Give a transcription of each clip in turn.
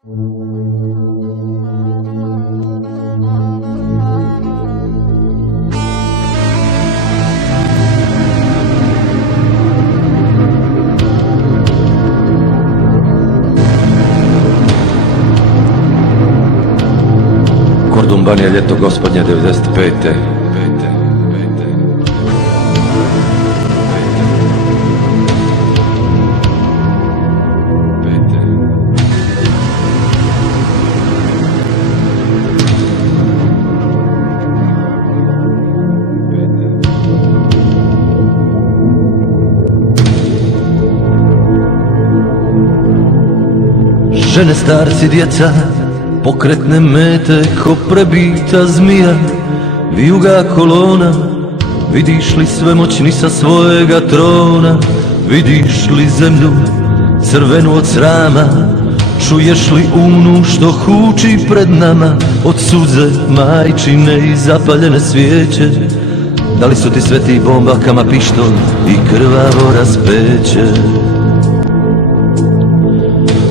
Kordun Banija, ljeto gospodnje 95. Žene, starci, djeca, pokretne mete ko prebita zmija, vijuga kolona. Vidiš li svemoćni sa svojega trona? Vidiš li zemlju crvenu od srama? Čuješ li unu što huči pred nama? Od suze majčine i zapaljene svijeće, da li su ti sveti bombakama pištolj i krvavo raspeće?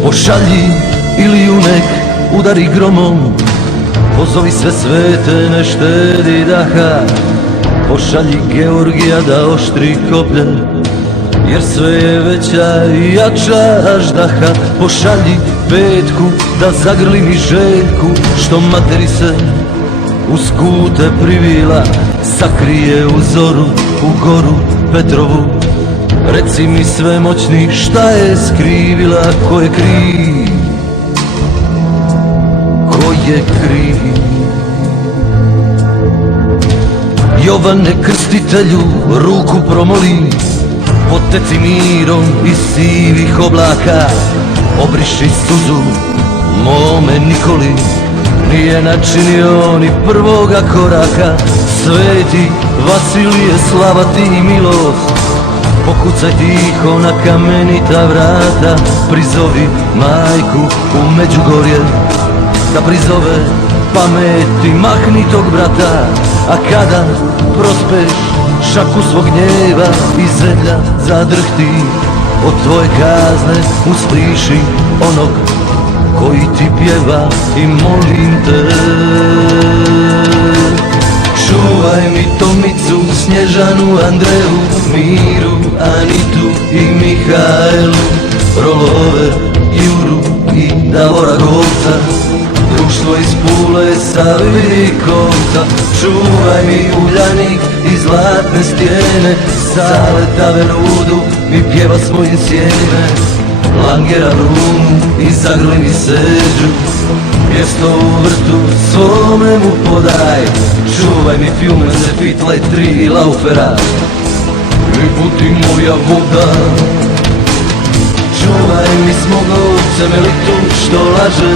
Pošalji ili ju nek udari gromom, pozovi sve svete, ne štedi daha. Pošalji Georgija da oštri koplje, jer sve je veća i jača ždaha. Pošalji Petku da zagrli mi Željku, što materi se uz kute privila, sakrije u zoru, u goru Petrovu. Reci mi svemoćni šta je skrivila, ko je kriv, ko je kriv? Jovane Krstitelju, ruku promoli, poteci mirom iz sivih oblaka. Obriši suzu mome Nikoli, nije načinio ni prvoga koraka. Sveti Vasilije, slava ti i milost, pokucaj tiho na kamenita vrata. Prizovi majku u Međugorje, da prizove pameti, mahni tog brata. A kada prospeš šaku svog gnjeva i zemlja zadrhti od tvoje kazne, usliši onog koji ti pjeva i molim te. Čuvaj mi Tomicu, Snježanu, Andreju, Miru, Anitu i Mihaelu, Rolove, Juru i Davora Govca, društvo iz Pule sa Vidikovca. Čuvaj mi Uljanik i Zlatne stijene, Saleta Verudu mi pjeva s mojim sjeme. Langera Rumu i zagrli mi Seđu, mjesto u vrtu svome mu podaj. Čuvaj mi Fjumence, Fitle, Tri i Laufera, i budi moja voda. Čuvaj mi Smogovce, Melitu što laže,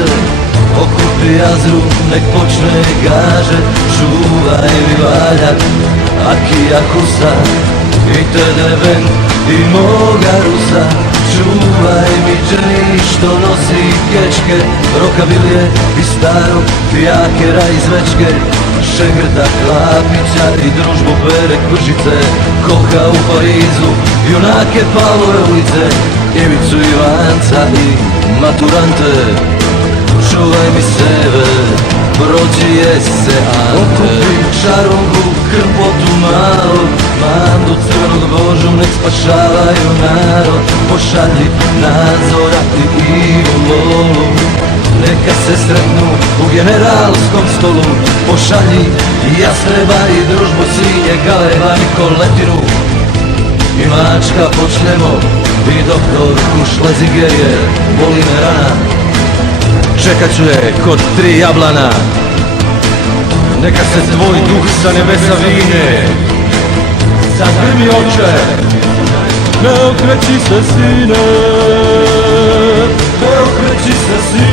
okupi Jazru, nek počne gaže. Čuvaj mi Valjak, Akija Husa i Tedeven i moga Rusa. Čuvaj mi Dženi što nosi kečke, Rokabilje i starog Fijakera iz Večke, Šegrta, Klapića i družbu Pere Kvržice, Koha u Parizu, junake Pavlove ulice, Ivicu Ivanca i maturante. Čuvaj mi sebe, prođi jese Ante, okupi Čarongu, Krpotu malog, Mandu, Crnog Božu, nek spašavaju narod. Pošalji Nadzora i Ivu Lolu, neka se sretnu u generalskom stolu. Pošalji Jastreba i družbu Sinje, Galeba i Koletinu i Mačka počnemo i doktorku Šleziger je, boli me rana, čekat ću je kod Tri jablana. Neka se tvoj duh sa nebesa vine, zagrmi oče, ne okreći se sine, ne okreći se sine.